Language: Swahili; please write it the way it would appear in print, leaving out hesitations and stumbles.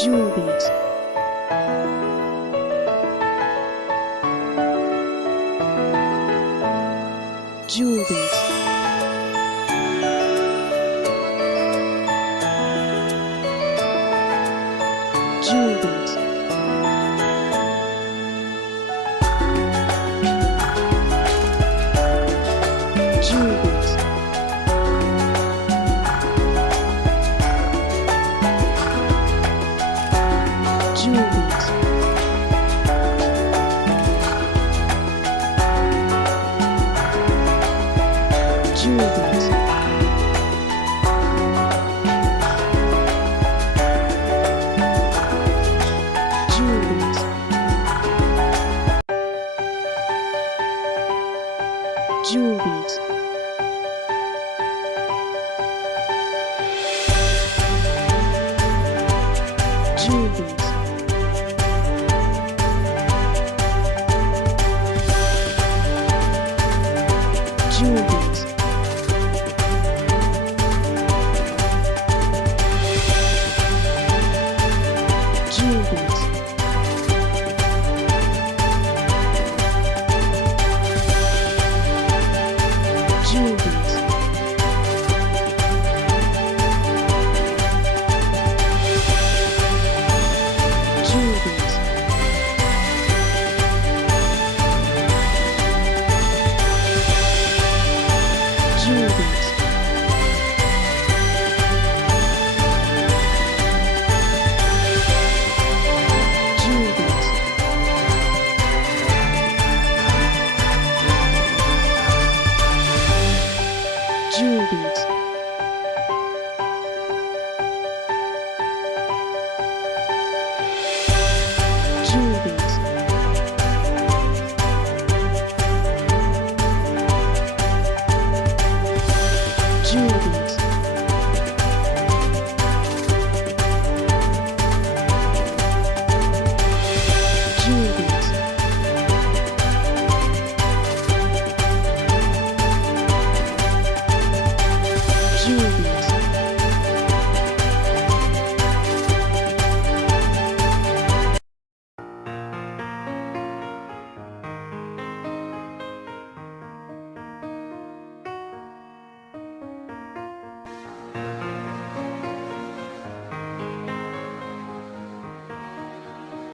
jewel beads, jewel beads, jewel beads, jewel beads, jewel beads, jewel beads, jewel beads, jewel beads, jewel beads, jewel beads, jewel beads, jewel beads, jewel beads, jewel beads, jewel beads, jewel beads, jewel beads, jewel beads,